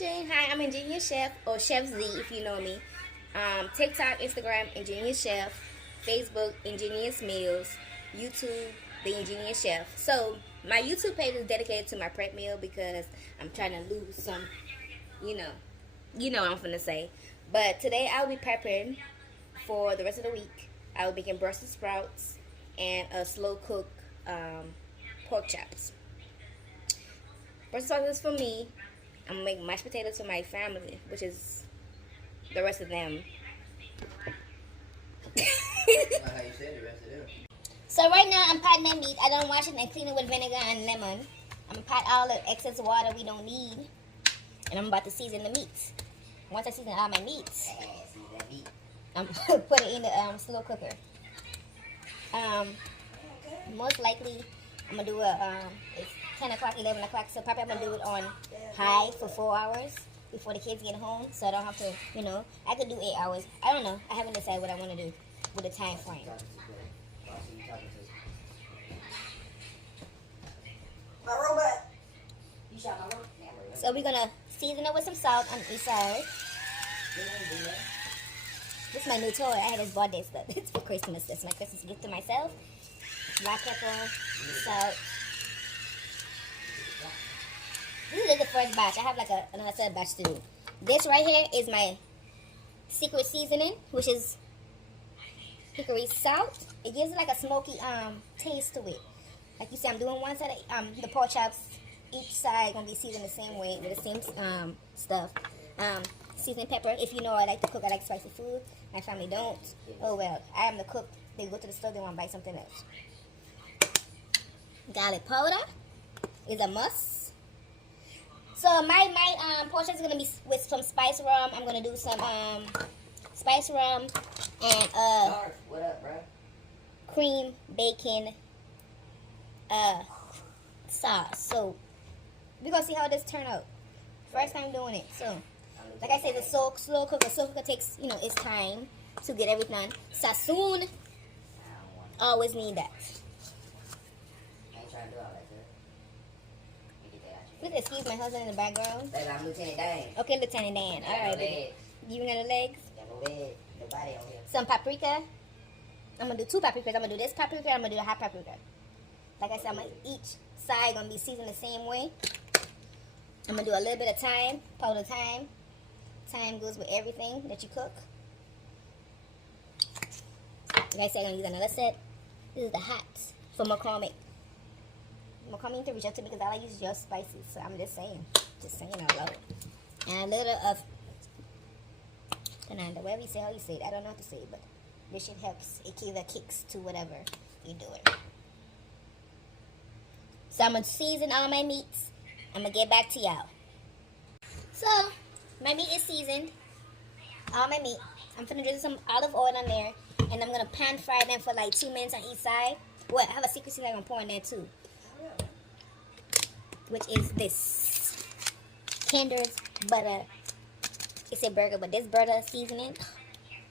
watching. Hi, I'm IngeniouZchef, or Chef Z if you know me. TikTok, Instagram, IngeniouZchef. Facebook, IngeniouZ Meals. YouTube, the IngeniouZchef. So my YouTube page is dedicated to my prep meal because I'm trying to lose some, you know what I'm finna say. But today I'll be prepping for the rest of the week. I'll be making Brussels sprouts and a slow cook pork chops. Brussels sprouts is for me. I'm gonna make mashed potatoes for my family, which is the rest of them. So right now I'm patting my meat. I don't wash it and clean it with vinegar and lemon. I'm gonna pat all the excess water we don't need, and I'm about to season the meats. Once I season all my meats, I'm gonna put it in the slow cooker. Most likely I'm gonna do it's 10 o'clock, 11 o'clock, so probably I'm gonna do it on high for 4 hours before the kids get home, so I don't have to, I could do 8 hours. I don't know. I haven't decided what I want to do with the time frame. So we're gonna season it with some salt on each side. This is my new toy. I just bought this stuff. It's for Christmas. It's my Christmas gift to myself. Black pepper, salt. This is the first batch. I have like another third batch to do. This right here is my secret seasoning, which is hickory salt. It gives it like a smoky taste to it. Like you see, I'm doing one side of the pork chops. Each side gonna be seasoned the same way with the same stuff. Seasoning pepper. If you know, I like to cook. I like spicy food. My family don't. Oh well, I am the cook. They go to the store. They want to buy something else. Garlic powder is a must. So my portion is gonna be with some spice rum. I'm gonna do some spice rum and what up, bro? Cream bacon sauce. So we're gonna see how this turn out. First time doing it. So like I said, the slow cooker. Slow cooker takes its time to get everything done. Sassoon always need that. Please excuse my husband in the background. I'm Lieutenant Dan. Okay, Lieutenant Dan. All right. You got the legs? Got no leg. No body on here. Some paprika. I'm gonna do 2 paprikas. I'm gonna do this paprika. I'm gonna do the hot paprika. Like I said, each side gonna be seasoned the same way. I'm gonna do a little bit of thyme, powder thyme. Thyme goes with everything that you cook. Like I said, I'm gonna use another set. This is the hot for McCormick. McCormick to reach out to me because I like use just spices. So I'm just saying out loud. And a little of Fernanda, whatever you say, how you say it. I don't know how to say it, but this shit helps. It gives the kicks to whatever you're doing. So I'm gonna season all my meats. I'm gonna get back to y'all. So my meat is seasoned. All my meat. I'm gonna drizzle some olive oil on there, and I'm gonna pan fry them for like 2 minutes on each side. Well, I have a secret seasoning I'm gonna pour in there too, which is this Kinder's butter. It's a burger, but this butter seasoning,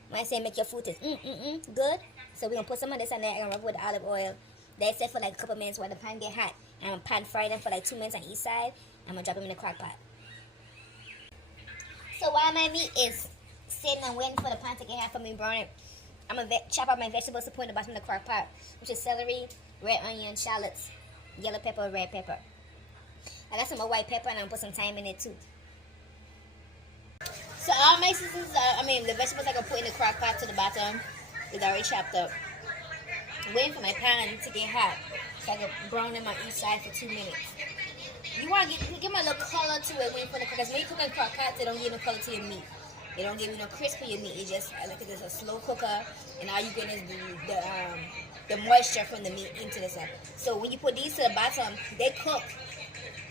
when I say make your food taste good, so we're gonna put some of this on there. I'm gonna rub with the olive oil. That's it for like a couple minutes while the pan get hot. I'm gonna pan fry them for like 2 minutes on each side. I'm gonna drop them in the crock pot. So while my meat is sitting and waiting for the pan to get hot for me to brown it, I'm gonna chop out my vegetables to put in the bottom of the crock pot, which is celery, red onion, shallots, yellow pepper, red pepper. I got some more white pepper, and I'm gonna put some thyme in it too. So all my seasons, the vegetables I gonna put in the crock pot to the bottom is already chopped up. Waiting for my pan to get hot, so I can brown them on each side for 2 minutes. You want to give them a little color to it when you put it, because when you cook in crock pot, they don't give no color to your meat. They don't give you no crisp for your meat. It's just like it's a slow cooker, and all you get is the moisture from the meat into the stuff. So when you put these to the bottom, they cook.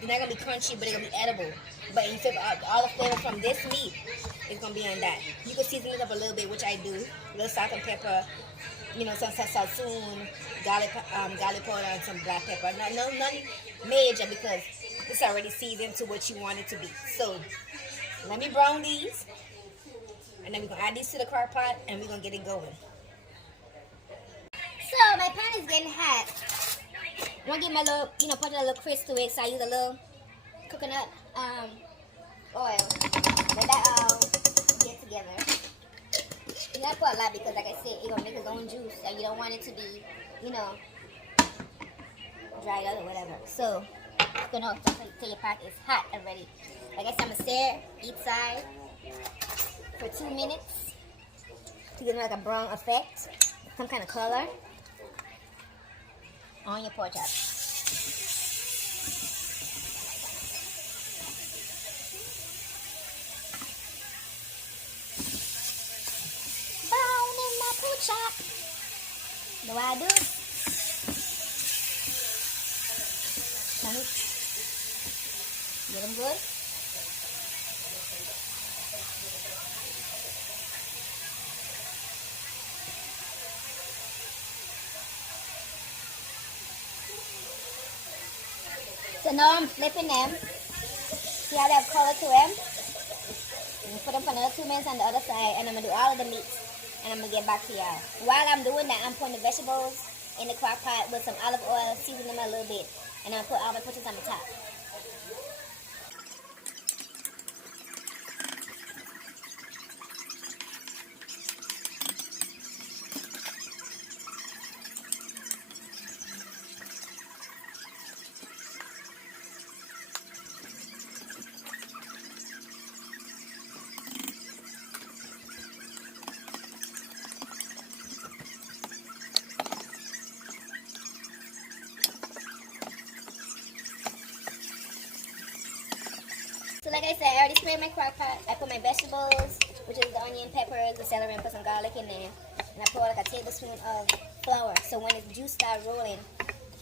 They're not gonna be crunchy, but they're gonna be edible. But you feel all the flavor from this meat is gonna be on that. You can season it up a little bit, which I do. A little salt and pepper, some sassoon, garlic powder, and some black pepper. Nothing major because it's already seasoned to what you want it to be. So let me brown these, and then we're gonna add these to the crock pot, and we're gonna get it going. So my pan is getting hot. I want to give my little, put a little crisp to it, so I use a little coconut oil. Let that all get together. You gotta put a lot because, like I said, it's gonna make its own juice, and you don't want it to be, you know, dried out or whatever. So, you know, till your pot is hot already. Like I said, I'm gonna stir each side for 2 minutes to give it like a brown effect, some kind of color on your pork chops. Browning my pork chop. The way I do it. Get them good. So now I'm flipping them. See how they have color to them? And put them for another 2 minutes on the other side, and I'm gonna do all of the meats, and I'm gonna get back to y'all. While I'm doing that, I'm putting the vegetables in the crock pot with some olive oil, season them a little bit, and I'm gonna put all my portions on the top. So like I said, I already sprayed my crock pot. I put my vegetables, which is the onion, peppers, the celery, and put some garlic in there. And I put like a tablespoon of flour. So when the juice starts rolling,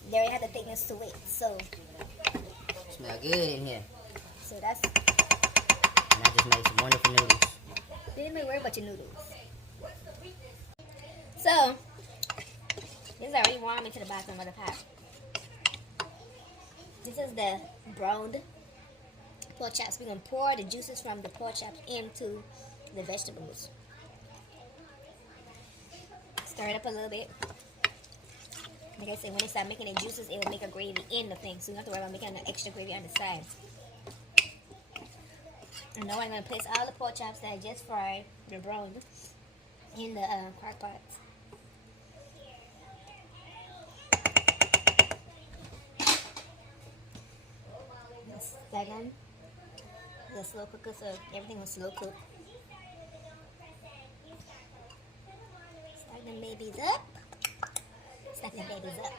they already have the thickness to it. So Smell good in here. So that's. And I just made some wonderful noodles. Didn't even worry about your noodles. So this is already warming to the bottom of the pot. This is the browned pork chops. We're going to pour the juices from the pork chops into the vegetables. Stir it up a little bit. Like I said, when they start making the juices, it will make a gravy in the thing. So you don't have to worry about making an extra gravy on the side. And now I'm going to place all the pork chops that I just fried, the browned, in the crock pot. Second, the slow cooker, so everything was slow cooked. Stack them babies up. Stack them babies up.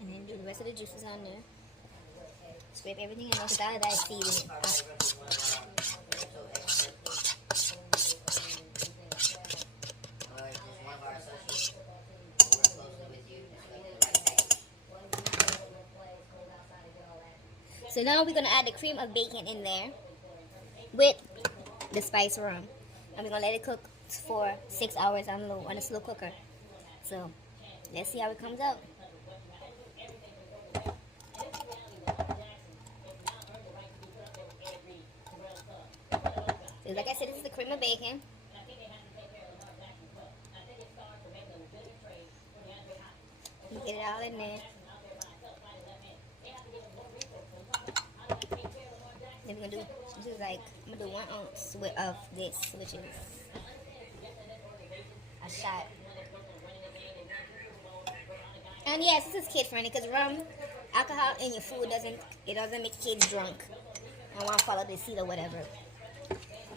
And then do the rest of the juices on there. Scrape everything in because all of that is seasoning. So now we're going to add the cream of bacon in there with the spice rum. And we're going to let it cook for 6 hours on a slow cooker. So let's see how it comes out. So like I said, this is the cream of bacon. You get it all in there. Then we're gonna do just like I'm gonna do 1 ounce of this, which is a shot. And yes, this is kid friendly because rum, alcohol in your food doesn't make kids drunk and want to follow the seat or whatever.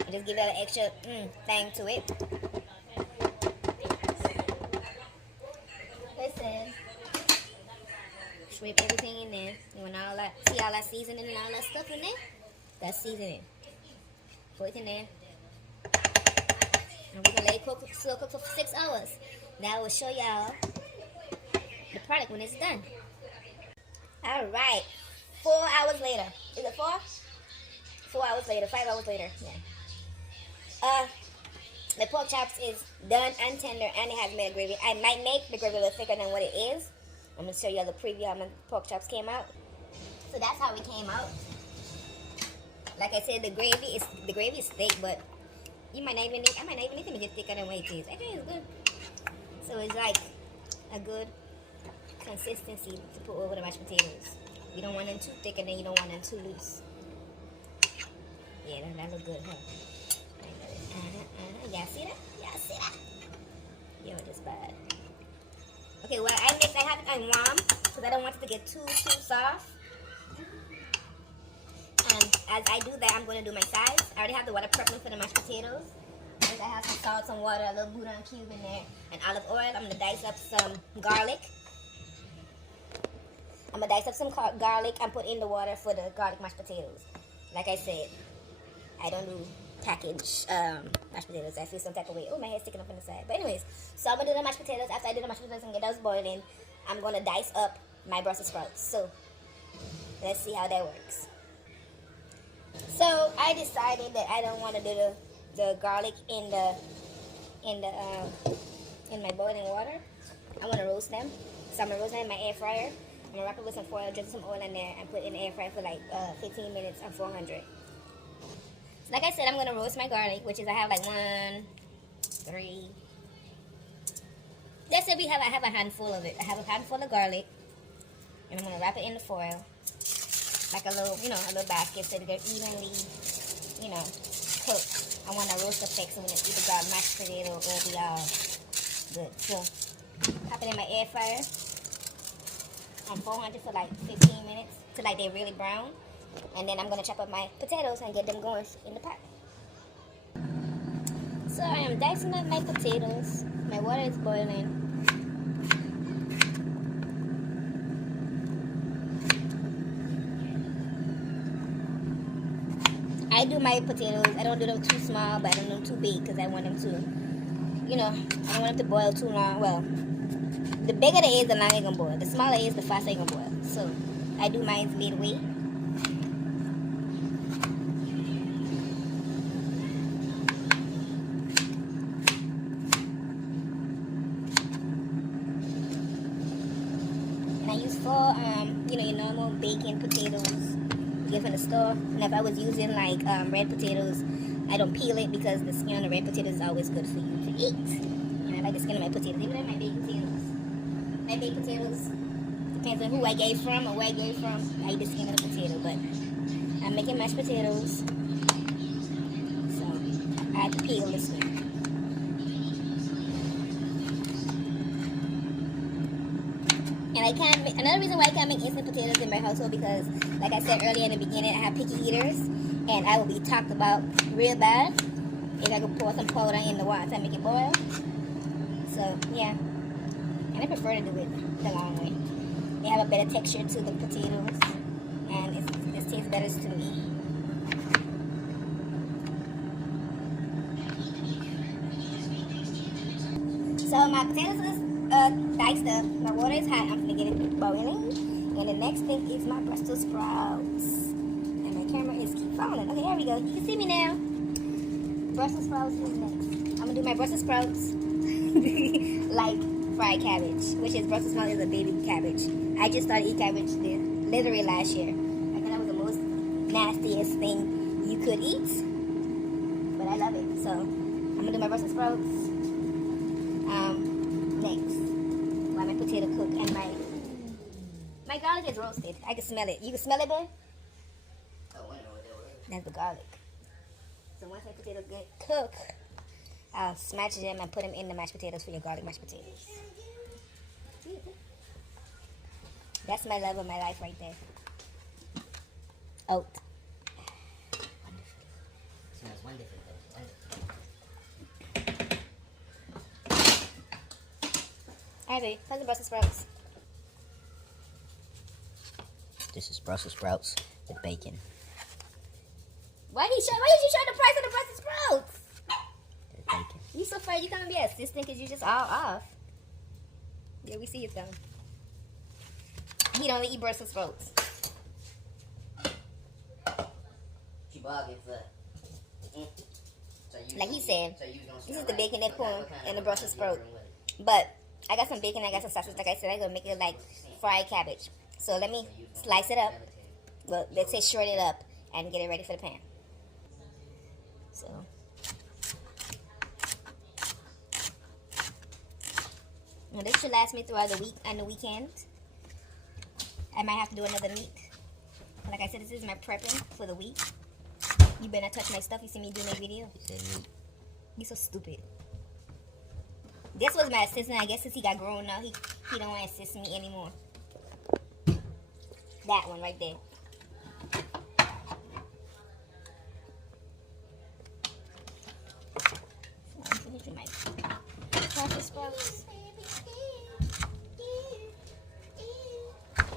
You just give it an extra thing to it. Listen, scrape everything in there. You want all that, see all that seasoning and all that stuff in there? That's seasoning. Put it in there. And we're gonna let it slow cook for 6 hours. Now I will show y'all the product when it's done. Alright. 4 hours later. Is it 4? 4 hours later, 5 hours later. Yeah. The pork chops is done and tender and it has made a gravy. I might make the gravy a little thicker than what it is. I'm gonna show you the preview how my pork chops came out. So that's how it came out. Like I said, the gravy is thick, but I might not even need to make it thicker than what it is. I think it's good. So it's like a good consistency to put over the mashed potatoes. You don't want them too thick and then you don't want them too loose. Yeah, that look good, huh? Y'all see that? Y'all see that? Yo, this bad. Okay, well, I have it on warm because I don't want it to get too soft. And as I do that, I'm going to do my sides. I already have the water prepped for the mashed potatoes. And I have some salt, some water, a little Bouillon cube in there, and olive oil. I'm going to dice up some garlic. I'm going to dice up some garlic and put in the water for the garlic mashed potatoes. Like I said, I don't do packaged mashed potatoes. I feel some type of way. Oh, my hair's sticking up on the side. But anyways, so I'm going to do the mashed potatoes. After I do the mashed potatoes and get those boiling, I'm going to dice up my Brussels sprouts. So let's see how that works. So I decided that I don't want to do the garlic in my boiling water. I want to roast them. So I'm going to roast them in my air fryer. I'm going to wrap it with some foil, drizzle some oil in there, and put it in the air fryer for like 15 minutes on 400. So like I said, I'm going to roast my garlic, which is I have like 1, 3. Let's say I have a handful of it. I have a handful of garlic, and I'm going to wrap it in the foil, like a little, a little basket so that they're evenly, cooked. I want to roast the effect so when it's either got mashed potato or it'll be all good. So, pop it in my air fryer on 400 for like 15 minutes till like they're really brown. And then I'm going to chop up my potatoes and get them going in the pot. So I am dicing up my potatoes. My water is boiling. I do my potatoes, I don't do them too small, but I don't do them too big because I want them to, I don't want them to boil too long. Well, the bigger it is, the longer it's going to boil. The smaller it is, the faster it's going to boil. So, I do mine midway. And I use 4, your normal baking potatoes. Get from the store. And if I was using like red potatoes, I don't peel it because the skin on the red potatoes is always good for you to eat. And I like the skin of my potatoes, even like my baked potatoes. My baked potatoes, depends on who I gave from or where I gave from. I eat the skin of the potato, but I'm making mashed potatoes, so I have to peel the skin. And I can't make, another reason why I can't make instant potatoes in my household because, like I said earlier in the beginning, I have picky eaters, and I will be talked about real bad if I could pour some powder in the water to make it boil. So, yeah. And I prefer to do it the long way. They have a better texture to the potatoes, and it tastes better to me. So my potatoes is diced up. My water is hot. I'm gonna get it boiling. And the next thing is my Brussels sprouts. And my camera is keep falling. Okay, here we go. You can see me now. Brussels sprouts is next. I'm gonna do my Brussels sprouts like fried cabbage, which is Brussels sprouts is a baby cabbage. I just started eating cabbage literally last year. I thought that was the most nastiest thing you could eat, but I love it. So I'm gonna do my Brussels sprouts next while my potato cook and my garlic is roasted. I can smell it. You can smell it, babe? Oh, I know what that was. That's the garlic. So once my potatoes get cooked, I'll smash them and put them in the mashed potatoes for your garlic mashed potatoes. That's my love of my life right there. Oat. Wonderful. Smells wonderful, though. Alright, baby. How's the Brussels sprouts? This is Brussels sprouts with bacon. Why did you show the price of the Brussels sprouts? They're bacon. You so afraid you can't be an assistant because you just all off. Yeah, we see you though. He don't eat Brussels sprouts. She bargained for. Like he said, this is the bacon they put and the Brussels sprout. What? But I got some bacon, I got some sausage. Like I said, I'm gonna make it like fried cabbage. So let me slice it up. Well, let's say short it up and get it ready for the pan. So. Now this should last me throughout the week and the weekend. I might have to do another meat. Like I said, this is my prepping for the week. You better not touch my stuff. You see me doing a video. You're so stupid. This was my assistant. I guess since he got grown now, he don't want to assist me anymore. That one right there.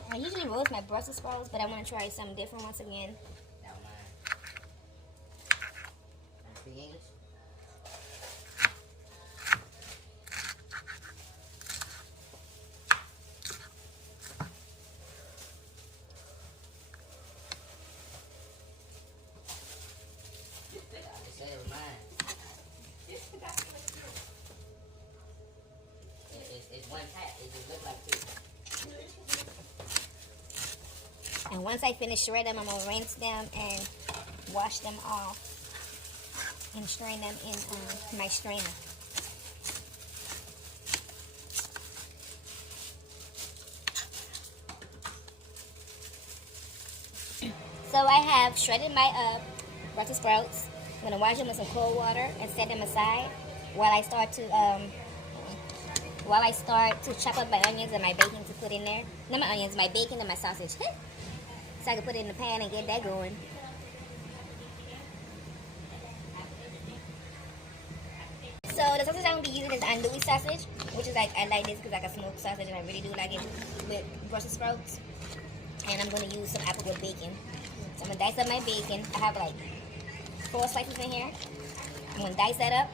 I usually roast my Brussels sprouts, but I want to try something different once again. It's one type. It just looks like two. And once I finish shredding them, I'm going to rinse them and wash them off and strain them in my strainer. So I have shredded my Brussels sprouts. I'm going to wash them with some cold water and set them aside while I start to chop up my onions and my bacon to put in there. Not my onions, my bacon and my sausage. So I can put it in the pan and get that going. So the sausage I'm going to be using is andouille sausage, which is like, I like this because I like a smoked sausage and I really do like it with Brussels sprouts. And I'm going to use some applewood bacon. So I'm going to dice up my bacon. I have like 4 slices in here. I'm going to dice that up.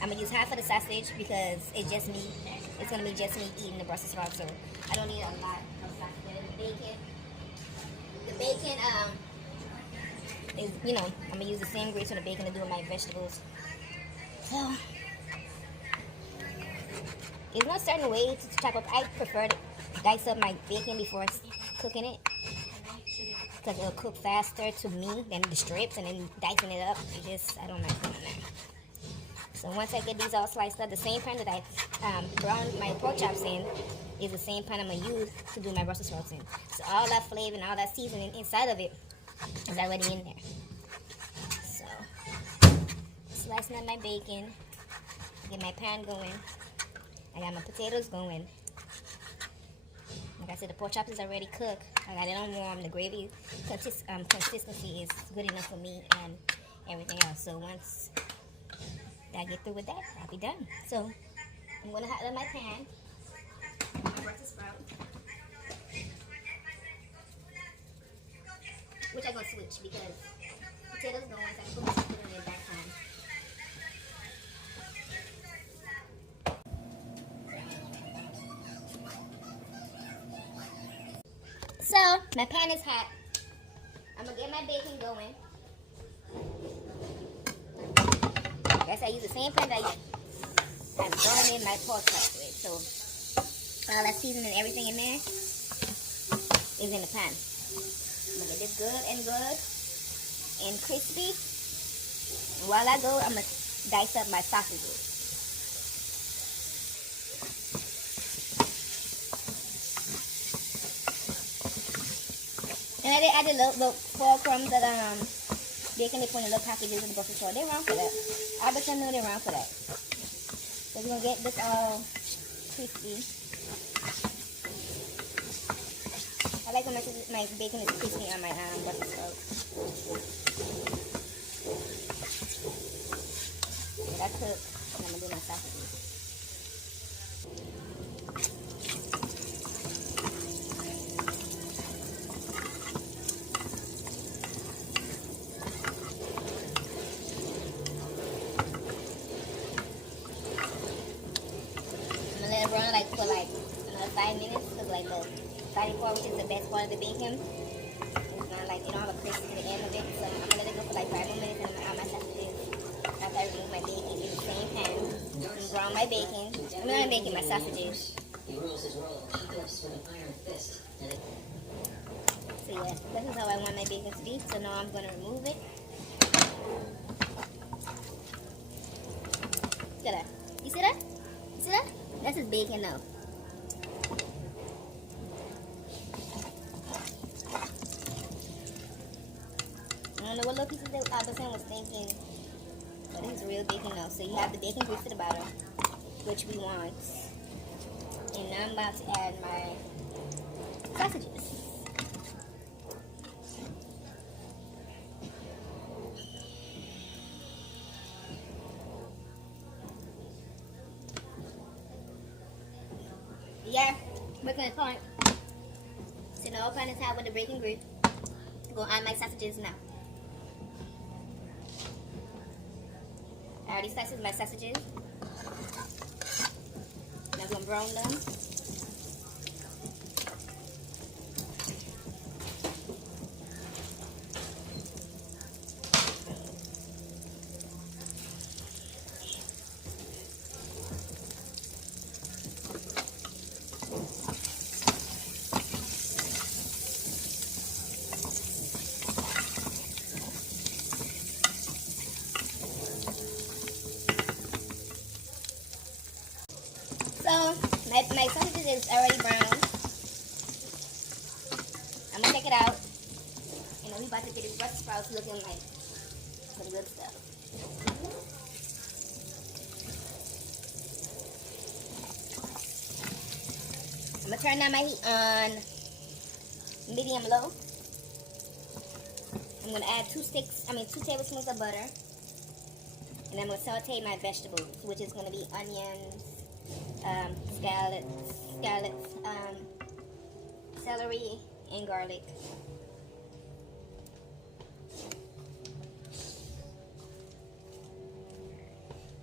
I'm going to use half of the sausage because it's just me. It's going to be just me eating the Brussels sprouts, so I don't need a lot of sausage. And the bacon is, you know, I'm going to use the same grease for the bacon to do with my vegetables. So, there's no certain way to chop up. I prefer to dice up my bacon before cooking it because it'll cook faster to me than the strips and then dicing it up. I don't like doing that. So once I get these all sliced up, the same pan that I browned my pork chops in is the same pan I'm going to use to do my Brussels sprouts in. So all that flavor and all that seasoning inside of it is already in there. So, slicing up my bacon, get my pan going. I got my potatoes going. Like I said, the pork chops is already cooked. I got it on warm. The gravy consistency is good enough for me and everything else. So once I get through with that, I'll be done. So I'm going to hot up my pan. My Brussels sprouts. Which I'm going to switch because potatoes going, so I can put my potato in that time. So my pan is hot. I'm going to get my bacon going. Guess I use the same pan that I'm throwing in my pork chops with. So all that seasoning and everything in there is in the pan. I'm gonna get this good and crispy. And while I go, I'm gonna dice up my sausages. And I did little 4 crumbs that bacon they put in little packages in the grocery store. They're around for that. I bet you know they're around for that. So we're gonna get this all crispy. I like when my bacon is crispy on my Brussels sprouts. So that's cooked, and I'm gonna do my sausages. Run like for like another 5 minutes because like the fatty part, which is the best part of the bacon, it's not like you don't have a crisp to the end of it. So I'm gonna let it go for like 5 more minutes and I'm gonna add my sausages after I remove my bacon in the same pan and brown my bacon. I'm not making my sausages. So yeah, this is how I want my bacon to be. So now I'm gonna remove it. Look at that. You see that? You see that? That's his bacon now. don't know what little pieces that Albertson was thinking, but it's real bacon now. So you have the bacon grease to the bottom, which we want. And now I'm about to add my sausages. Yeah, working on the point. So now pan is hot with the bacon grease. I'm gonna add my sausages now. I already sliced my sausages. Now I'm gonna brown them. So my sausages is already browned. I'm gonna take it out, and then we about to get these Brussels sprouts looking like some good stuff. I'm gonna turn down my heat on medium low. I'm gonna add 2 tablespoons of butter, and I'm gonna saute my vegetables, which is gonna be onions, scallops, celery, and garlic.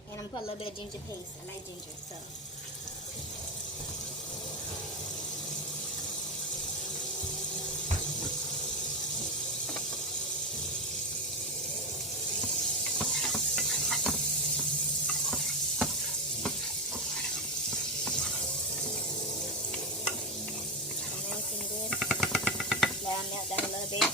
And I'm gonna put a little bit of ginger paste. I like ginger, so. Good. Let them melt down a little bit.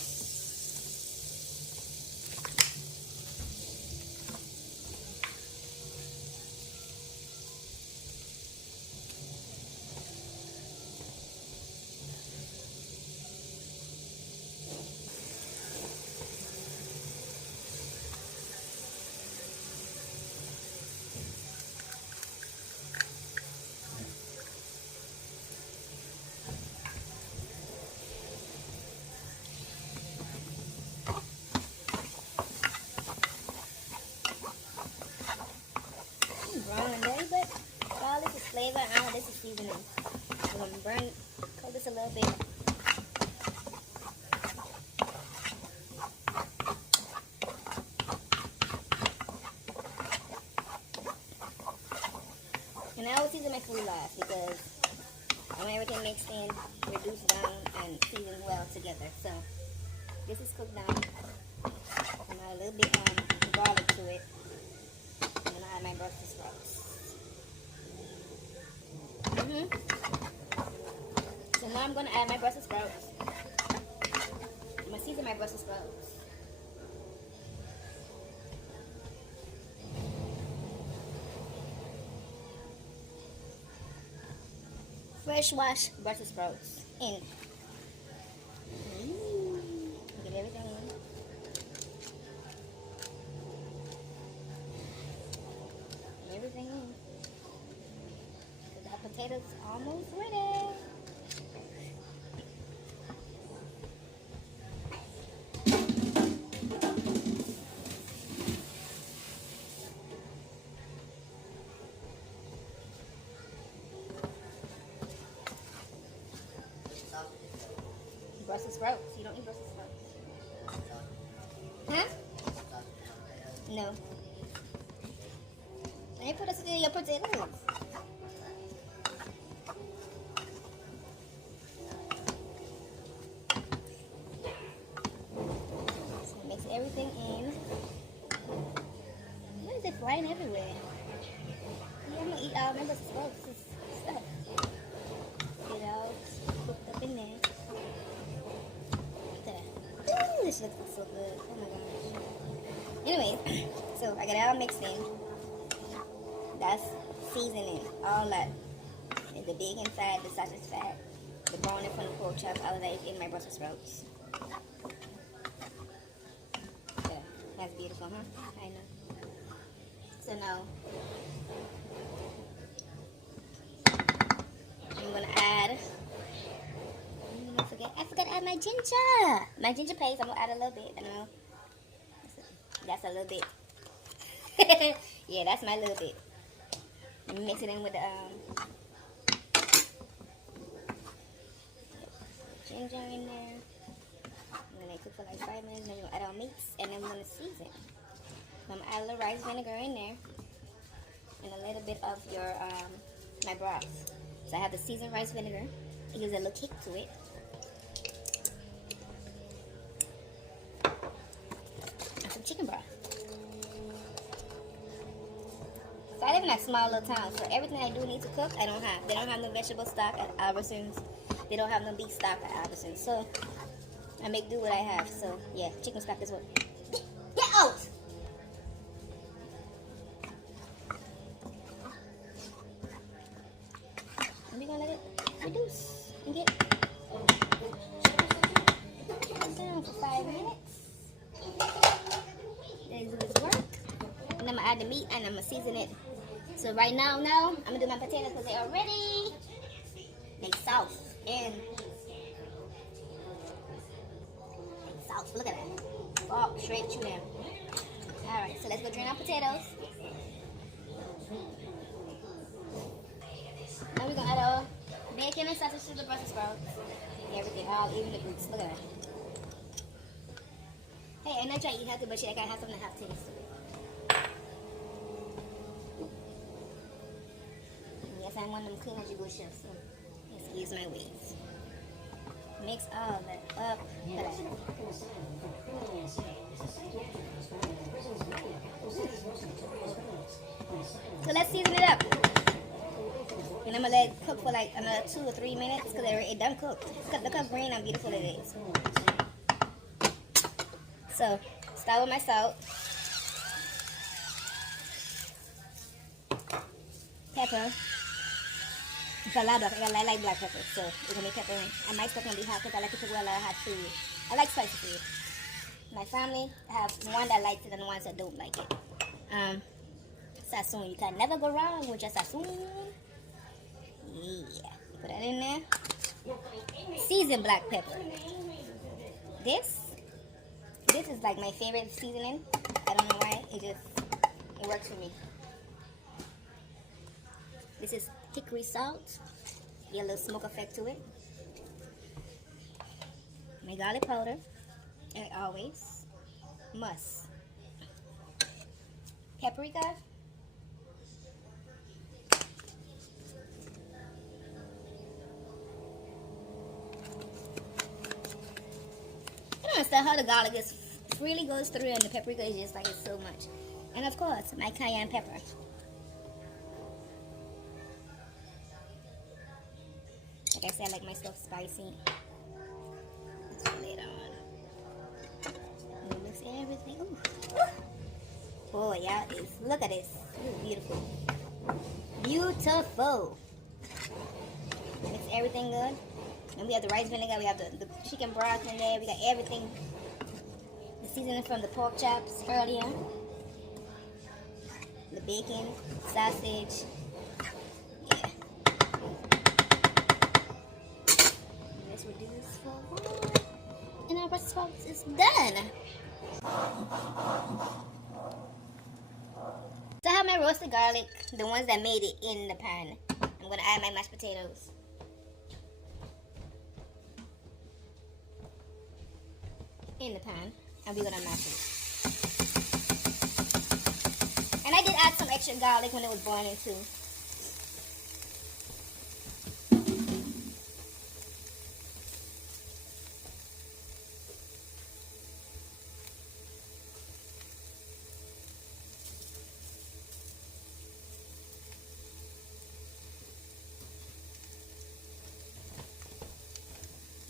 Brown and dirty, but all this is flavor and all this is seasoning. I'm gonna coat this a little bit. And I always season my food last because I want everything mixed in, reduced down, and seasoned well together. So this is cooked down. And add a little bit garlic to it. And then I add my Brussels sprouts. So now I'm going to add my Brussels sprouts. I'm going to season my Brussels sprouts. Fresh washed Brussels sprouts in. Get everything in. Everything in. The potatoes almost ready. Brussels sprouts. You don't eat Brussels sprouts. Huh? No. I ain't put us in your potatoes. So mix everything in. Why is it flying everywhere? Yeah, I'm gonna eat all my Brussels sprouts. This stuff. Get it all cooked up in there. Ooh, this looks so good. Oh my gosh. Anyways, so I got it all mixed in. That's seasoning. All that. The bacon fat, the sausage fat, the bone from the pork chop, all of that is in my Brussels sprouts. That's beautiful, huh? I know. So now, I'm gonna add. I forgot to add my ginger. My ginger paste. I'm gonna add a little bit. I know. That's a little bit. Yeah, that's my little bit. Mix it in with the ginger in there. And then I cook for like 5 minutes. Then you're gonna add our meats, and then we're gonna season. So I'm gonna add a little rice vinegar in there, and a little bit of your my broth. So I have the seasoned rice vinegar. It gives a little kick to it. And some chicken broth. So I live in a small little town, so everything I do need to cook, I don't have. They don't have no vegetable stock at Albertsons. They don't have no beef stock at Albertsons. So I make do what I have. So yeah, chicken stock is what. Get out! And we're gonna let it reduce and get down for 5 minutes. Then do this work. And I'm gonna add the meat and I'm gonna season it. So right now, I'm gonna do my potatoes because they are ready. They soft and soft. Look at that. Walk straight through them. All right, so let's go drain our potatoes. Now we're gonna add our bacon and sausage to the Brussels sprouts. Everything, all even the grease. Look at that. Hey, I'm not trying to eat healthy, but shit, I gotta have something to have taste. Yes, I'm one of them clean as you go chefs, so excuse my ways. Mix all that up. So let's season it up. And I'm gonna let it cook for like another 2 or 3 minutes because it done cooked. Look how green and beautiful it is. So start with my salt, pepper. It's a lot of I like black pepper, so we're gonna make pepper in. And my stuff gonna be hot because I like to cook with a lot of hot food. I like spicy food. My family have one that likes it and ones that don't like it. Sassoon, you can never go wrong with your sassoon. Yeah, put that in there. Seasoned black pepper. This is like my favorite seasoning. I don't know why, it works for me. This is hickory salt. Get a little smoke effect to it. My garlic powder, and always must. Paprika. I don't understand how the garlic just freely goes through and the paprika is just like it's so much. And of course, my cayenne pepper. Like I said, I like my stuff spicy. Let's put it on. And mix everything. Ooh. Boy, y'all, look at this. Ooh, beautiful. Beautiful. Mix everything good. And we have the rice vinegar, we have the chicken broth in there, we got everything. The seasoning from the pork chops earlier. The bacon, sausage. Yeah. Let's reduce for a while. And our Brussels sprouts is done. So I have my roasted garlic, the ones that made it in the pan. I'm gonna add my mashed potatoes. In the pan, and we're gonna mash it. And I did add some extra garlic when it was boiling too.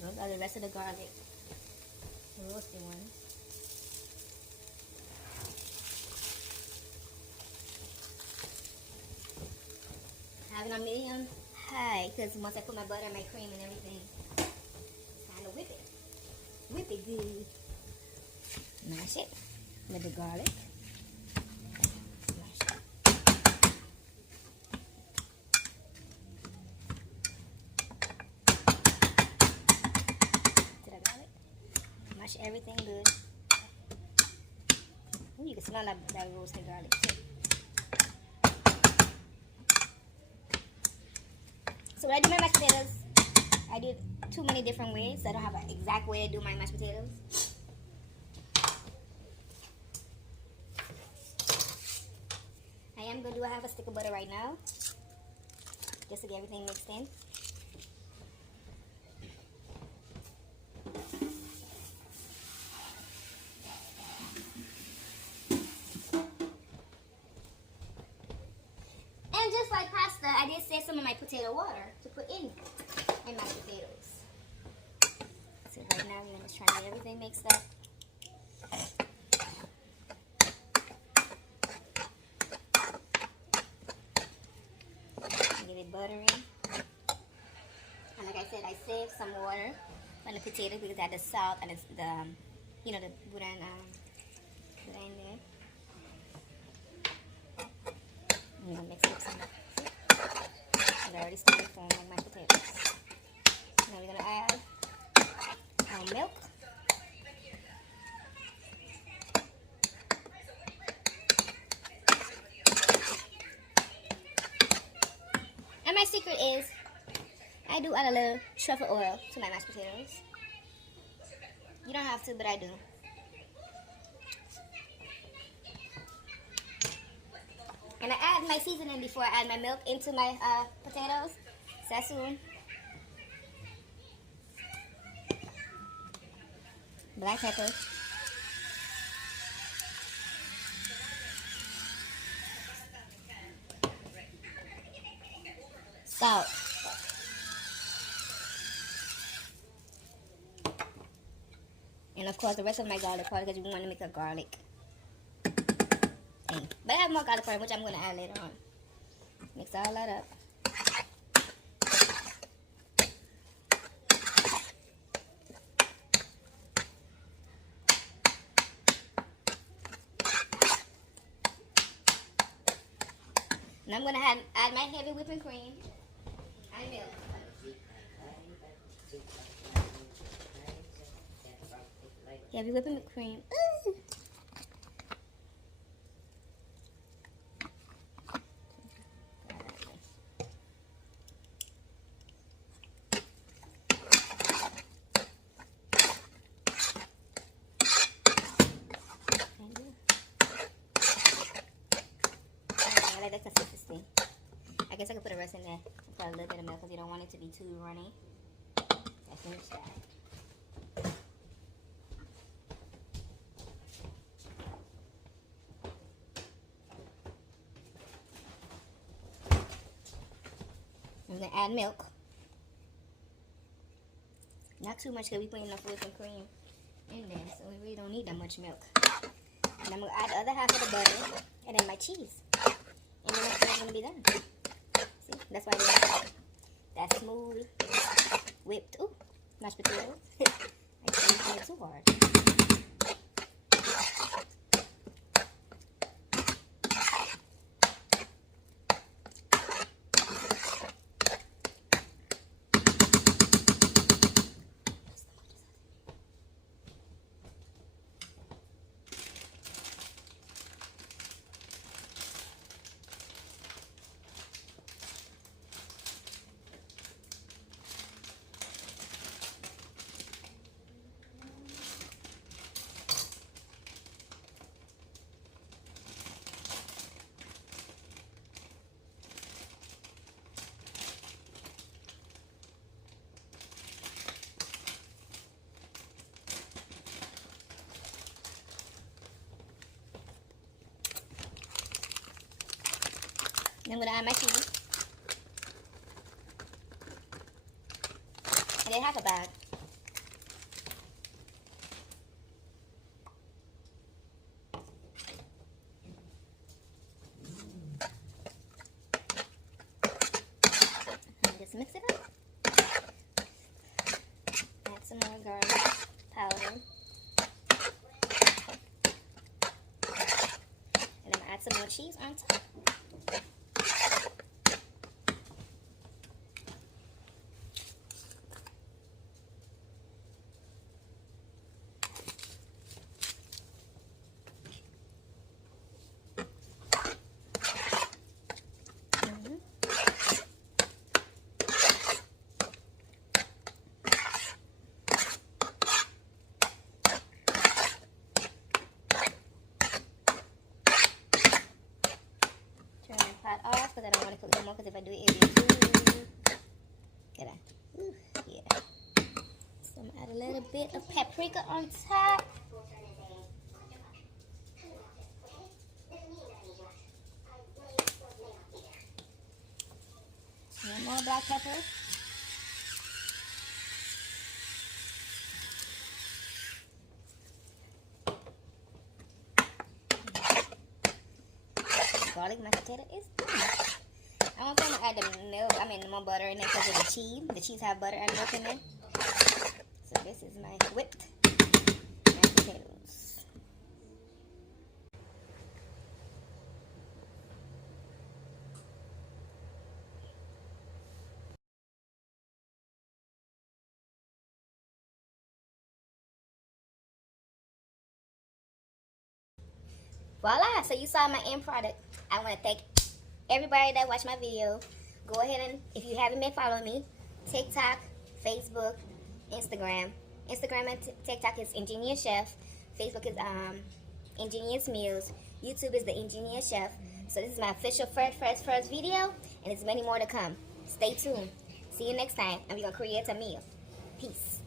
Those are the rest of the garlic. The roasted ones. Have it on medium high because once I put my butter and my cream and everything, it's time to whip it. Whip it good. Mash it. with the garlic. Mash everything good. Ooh, you can smell that roasted garlic too. So when I do my mashed potatoes, I do it too many different ways. So I don't have an exact way I do my mashed potatoes. I am going to do half a stick of butter right now, just to get everything mixed in. And just like pasta, I did save some of my potato water to put in my mashed potatoes. So right now we're just trying to get everything mixed up. Get it buttering. And like I said, I saved some water from the potato because I had the salt and the you know, the boudin in there. I'm gonna mix it up some. I already started forming my potatoes. Now we're gonna add our milk. And my secret is I do add a little truffle oil to my mashed potatoes. You don't have to, but I do. And I add my seasoning before I add my milk into my potatoes. Sesame, black pepper, salt, and of course the rest of my garlic powder because we want to make a garlic. But I have more garlic powder, which I'm going to add later on. Mix all that up. And I'm going to add my heavy whipping cream and milk. Heavy whipping cream. Ooh. I like that consistency. I guess I could put the rest in there. Put a little bit of milk because you don't want it to be too runny. I finished that. I'm going to add milk. Not too much because we put enough whipping cream in there, so we really don't need that much milk. And I'm going to add the other half of the butter and then my cheese. And then that's going to be done. See, that's why we have that smooth, whipped, ooh, mashed potatoes. I can't make it too hard. I'm going to add my cheese. And then half a bag. And just mix it up. Add some more garlic powder. cheese on top. Off because I don't want to cook no more, because if I do it, it'll be too. Get that? Ooh, yeah. So I'm gonna add a little bit of paprika on top. One more black pepper. Garlic mashed potato is done. I want to add the milk, more butter in there because of the cheese. The cheese have butter and milk in there. So this is my whipped mashed potatoes. Voila! So you saw my end product. I want to thank everybody that watched my video. Go ahead and, if you haven't been following me, TikTok, Facebook, Instagram. Instagram and TikTok is IngeniouZchef. Facebook is IngeniouZ Meals. YouTube is the IngeniouZchef. So this is my official first video, and there's many more to come. Stay tuned. See you next time, and we're going to create a meal. Peace.